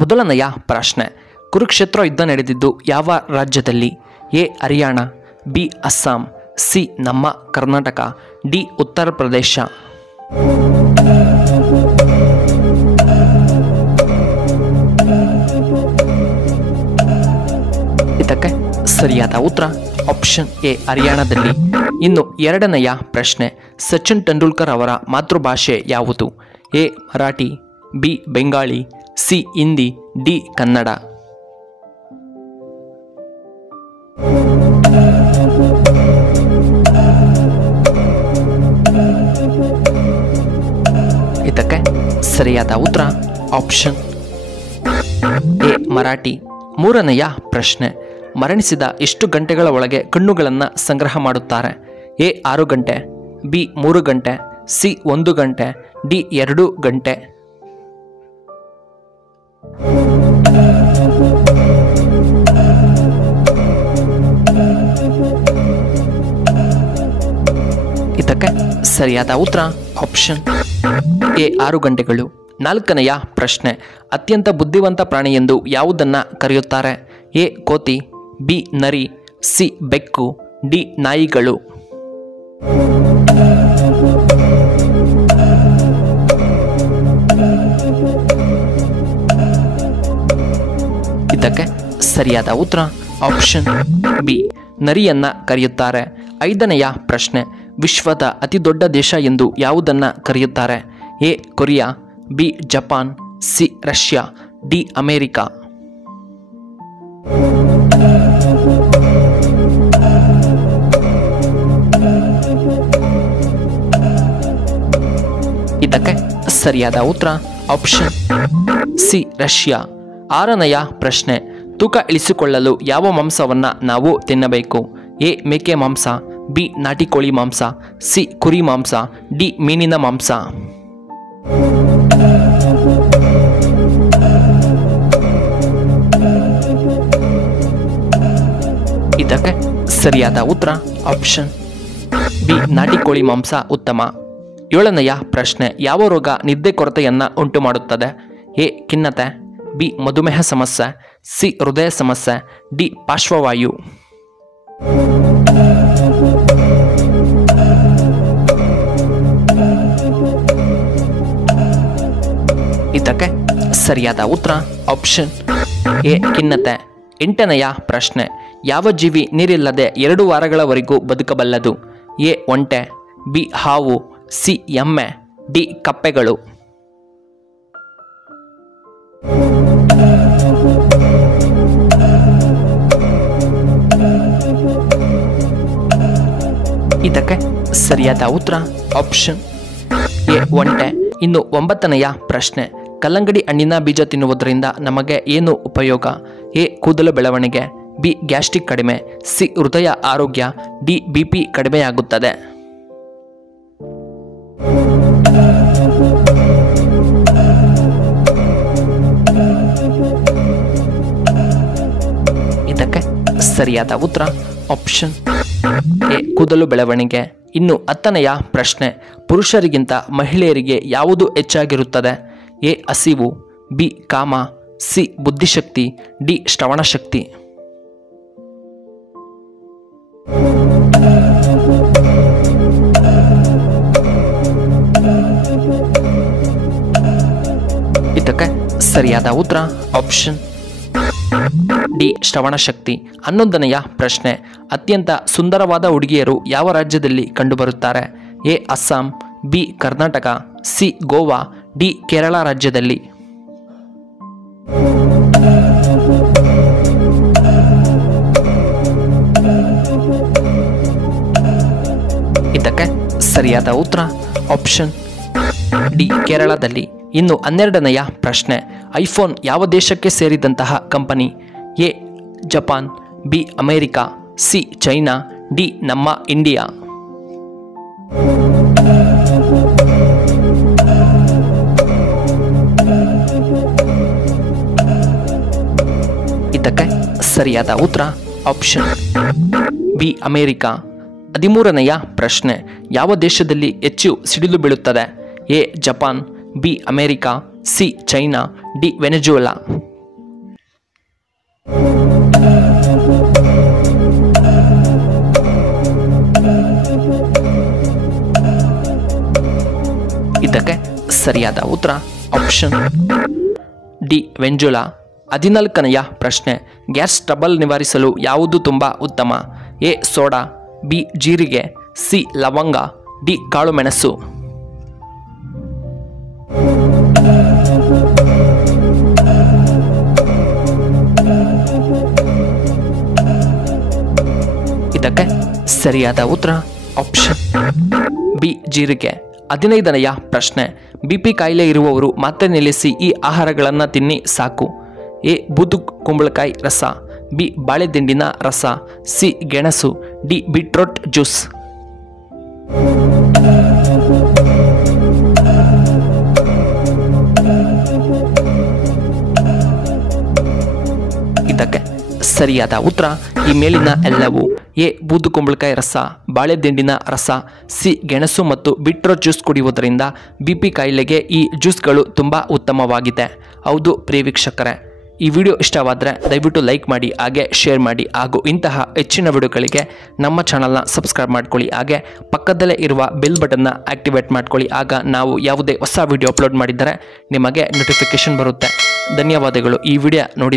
ಮೊದಲನೆಯ ಪ್ರಶ್ನೆ, ಕುರುಕ್ಷೇತ್ರ ಯುದ್ಧ ನಡೆದಿದ್ದು ಯಾವ ರಾಜ್ಯದಲ್ಲಿ? A Haryana, B Assam, C ನಮ್ಮ ಕರ್ನಾಟಕ, ಡಿ ಉತ್ತರ ಪ್ರದೇಶ. ಇದಕ್ಕೆ ಸರಿಯಾದ ಉತ್ತರ ಆಪ್ಷನ್ ಎ ಹರಿಯಾಣದಲ್ಲಿ. ಇನ್ನು ಎರಡನೆಯ ಪ್ರಶ್ನೆ, ಸಚಿನ್ ತೆಂಡೂಲ್ಕರ್ ಅವರ ಮಾತೃಭಾಷೆ ಯಾವುದು? A Marathi, B Bengali, C Hindi, D Kannada. ಇದಕ್ಕೆ ಸರಿಯಾದ ಉತ್ತರ ಆಪ್ಷನ್ ಎ ಮರಾಠಿ. ಮೂರನೆಯ ಪ್ರಶ್ನೆ, ಮರಣಿಸಿದ ಎಷ್ಟು ಗಂಟೆಗಳ ಒಳಗೆ ಕಣ್ಣುಗಳನ್ನು ಸಂಗ್ರಹ ಮಾಡುತ್ತಾರೆ? ಎ 6 ಗಂಟೆ, ಬಿ 3 ಗಂಟೆ, ಸಿ 1 ಗಂಟೆ, ಡಿ 2 ಗಂಟೆ. ಇದಕ್ಕೆ ಸರಿಯಾದ ಉತ್ತರ ಆಪ್ಷನ್ ಎ 6 ಗಂಟೆಗಳು. ನಾಲ್ಕನೆಯ ಪ್ರಶ್ನೆ, ಅತ್ಯಂತ ಬುದ್ಧಿವಂತ ಪ್ರಾಣಿ ಎಂದು ಯಾವುದನ್ನು ಕರೆಯುತ್ತಾರೆ? ಎ ಕೋತಿ, ಬಿ ನರಿ, ಸಿ ಬೆಕ್ಕು, ಡಿ ನಾಯಿಗಳು. ಇದಕ್ಕೆ ಸರಿಯಾದ ಉತ್ತರ ಆಪ್ಷನ್ ಬಿ ನರಿಯನ್ನ ಕರೆಯುತ್ತಾರೆ. ಐದನೆಯ ಪ್ರಶ್ನೆ, ವಿಶ್ವದ ಅತಿ ದೊಡ್ಡ ದೇಶ ಎಂದು ಯಾವುದನ್ನು ಕರೆಯುತ್ತಾರೆ? A Korea, B Japan, C Russia, D America. ಇದಕ್ಕೆ ಸರಿಯಾದ ಉತ್ತರ ಆಪ್ಷನ್ ಸಿ ರಷ್ಯಾ. ಆರನೆಯ ಪ್ರಶ್ನೆ, ತೂಕ ಇಳಿಸಿಕೊಳ್ಳಲು ಯಾವ ಮಾಂಸವನ್ನು ನಾವು ತಿನ್ನಬೇಕು? ಎ ಮೇಕೆ ಮಾಂಸ, ಬಿ ನಾಟಿ ಕೋಳಿ ಮಾಂಸ, ಸಿ ಕುರಿ ಮಾಂಸ, ಡಿ ಮೀನಿನ ಮಾಂಸ. ಇದಕ್ಕೆ ಸರಿಯಾದ ಉತ್ತರ ಆಪ್ಷನ್ ಬಿ ನಾಟಿ ಕೋಳಿ ಮಾಂಸ ಉತ್ತಮ. ಏಳನೆಯ ಪ್ರಶ್ನೆ, ಯಾವ ರೋಗ ನಿದ್ದೆ ಕೊರತೆಯನ್ನು ಉಂಟು ಮಾಡುತ್ತದೆ? ಎ ಖಿನ್ನತೆ, ಬಿ ಮಧುಮೇಹ ಸಮಸ್ಯೆ, ಸಿ ಹೃದಯ ಸಮಸ್ಯೆ, ಡಿ ಪಾರ್ಶ್ವವಾಯು. ಇದಕ್ಕೆ ಸರಿಯಾದ ಉತ್ತರ ಆಪ್ಷನ್ ಎ ಖಿನ್ನತೆ. ಎಂಟನೆಯ ಪ್ರಶ್ನೆ, ಯಾವ ಜೀವಿ ನೀರಿಲ್ಲದೆ 2 ವಾರಗಳವರೆಗೂ ಬದುಕಬಲ್ಲದು? ಎ ಒಂಟೆ, ಬಿ ಹಾವು, ಸಿ ಎಮ್ಮೆ, ಡಿ ಕಪ್ಪೆಗಳು. ಇದಕ್ಕೆ ಸರಿಯಾದ ಉತ್ತರ ಆಪ್ಷನ್ ಎ ಒಂಟೆ. ಇನ್ನು 9ನೆಯ ಪ್ರಶ್ನೆ, ಕಲ್ಲಂಗಡಿ ಹಣ್ಣಿನ ಬೀಜ ತಿನ್ನುವುದರಿಂದ ನಮಗೆ ಏನು ಉಪಯೋಗ? ಎ ಕೂದಲು ಬೆಳವಣಿಗೆ, ಬಿ ಗ್ಯಾಸ್ಟ್ರಿಕ್ ಕಡಿಮೆ, ಸಿ ಹೃದಯ ಆರೋಗ್ಯ, ಡಿ ಬಿಪಿ ಕಡಿಮೆಯಾಗುತ್ತದೆ. ಇದಕ್ಕೆ ಸರಿಯಾದ ಉತ್ತರ ಆಪ್ಷನ್ ಎ ಕೂದಲು ಬೆಳವಣಿಗೆ. ಇನ್ನು 10ನೆಯ ಪ್ರಶ್ನೆ, ಪುರುಷರಿಗಿಂತ ಮಹಿಳೆಯರಿಗೆ ಯಾವುದು ಹೆಚ್ಚಾಗಿರುತ್ತದೆ? ಎ ಹಸಿವು, ಬಿ ಕಾಮ, ಸಿ ಬುದ್ಧಿಶಕ್ತಿ, ಡಿ ಶ್ರವಣಶಕ್ತಿ. ಇದಕ್ಕೆ ಸರಿಯಾದ ಉತ್ತರ ಆಪ್ಷನ್ ಡಿ ಶ್ರವಣಶಕ್ತಿ. 11ನೆಯ ಪ್ರಶ್ನೆ, ಅತ್ಯಂತ ಸುಂದರವಾದ ಹುಡುಗಿಯರು ಯಾವ ರಾಜ್ಯದಲ್ಲಿ ಕಂಡುಬರುತ್ತಾರೆ? A Assam, B Karnataka, C Goa, D Kerala ರಾಜ್ಯದಲ್ಲಿ. ಇದಕ್ಕೆ ಸರಿಯಾದ ಉತ್ತರ ಆಪ್ಷನ್ ಡಿ ಕೇರಳದಲ್ಲಿ. ಇನ್ನು 12ನೆಯ ಪ್ರಶ್ನೆ, ಐಫೋನ್ ಯಾವ ದೇಶಕ್ಕೆ ಸೇರಿದಂತಹ company? A Japan, B America, C China, D ನಮ್ಮ ಇಂಡಿಯಾ. ಇದಕ್ಕೆ ಸರಿಯಾದ ಉತ್ತರ ಆಪ್ಷನ್ ಬಿ ಅಮೇರಿಕಾ. 13ನೆಯ ಪ್ರಶ್ನೆ, ಯಾವ ದೇಶದಲ್ಲಿ ಹೆಚ್ಚು ಸಿಡಿಲು ಬೀಳುತ್ತದೆ? A Japan, B America, C China, D Venezuela. ಇದಕ್ಕೆ ಸರಿಯಾದ ಉತ್ತರ ಆಪ್ಷನ್ ಡಿ ವೆಂಜುಲಾ. 14ನೆಯ ಪ್ರಶ್ನೆ, ಗ್ಯಾಸ್ ಟ್ರಬಲ್ ನಿವಾರಿಸಲು ಯಾವುದು ತುಂಬ ಉತ್ತಮ? ಎ ಸೋಡಾ, ಬಿ ಜೀರಿಗೆ, ಸಿ ಲವಂಗ, ಡಿ ಕಾಳುಮೆಣಸು. ಇದಕ್ಕೆ ಸರಿಯಾದ ಉತ್ತರ ಆಪ್ಷನ್ ಬಿ ಜೀರಿಗೆ. 15ನೆಯ ಪ್ರಶ್ನೆ, ಬಿಪಿ ಕಾಯಿಲೆ ಇರುವವರು ಮಾತ್ರೆ ನಿಲ್ಲಿಸಿ ಈ ಆಹಾರಗಳನ್ನು ತಿನ್ನಿ ಸಾಕು. ಎ ಬೂದು ಕುಂಬಳಕಾಯಿ ರಸ, ಬಿ ಬಾಳೆದಿಂಡಿನ ರಸ, ಸಿ ಗೆಣಸು, ಡಿ ಬೀಟ್ರೋಟ್ ಜ್ಯೂಸ್. ಇದಕ್ಕೆ ಸರಿಯಾದ ಉತ್ತರ ಈ ಮೇಲಿನ ಎಲ್ಲವೂ. ಎ ಬೂದು ಕುಂಬಳಕಾಯಿ ರಸ, ಬಾಳೆದಿಂಡಿನ ರಸ, ಸಿ ಗೆಣಸು ಮತ್ತು ಬೀಟ್ರೋಟ್ ಜ್ಯೂಸ್ ಕುಡಿಯುವುದರಿಂದ ಬಿಪಿ ಕಾಯಿಲೆಗೆ ಈ ಜ್ಯೂಸ್ಗಳು ತುಂಬ ಉತ್ತಮವಾಗಿದೆ. ಹೌದು ಪ್ರಿಯ ವೀಕ್ಷಕರೇ, ಈ ವಿಡಿಯೋ ಇಷ್ಟವಾದರೆ ದಯವಿಟ್ಟು ಲೈಕ್ ಮಾಡಿ, ಹಾಗೆ ಶೇರ್ ಮಾಡಿ, ಹಾಗೂ ಇಂತಹ ಹೆಚ್ಚಿನ ವಿಡಿಯೋಗಳಿಗೆ ನಮ್ಮ ಚಾನಲ್ನ ಸಬ್ಸ್ಕ್ರೈಬ್ ಮಾಡ್ಕೊಳ್ಳಿ. ಹಾಗೆ ಪಕ್ಕದಲ್ಲೇ ಇರುವ ಬೆಲ್ ಬಟನ್ನ ಆಕ್ಟಿವೇಟ್ ಮಾಡ್ಕೊಳ್ಳಿ. ಆಗ ನಾವು ಯಾವುದೇ ಹೊಸ ವಿಡಿಯೋ ಅಪ್ಲೋಡ್ ಮಾಡಿದರೆ ನಿಮಗೆ ನೋಟಿಫಿಕೇಶನ್ ಬರುತ್ತೆ. ಧನ್ಯವಾದಗಳು ಈ ವಿಡಿಯೋ ನೋಡಿ.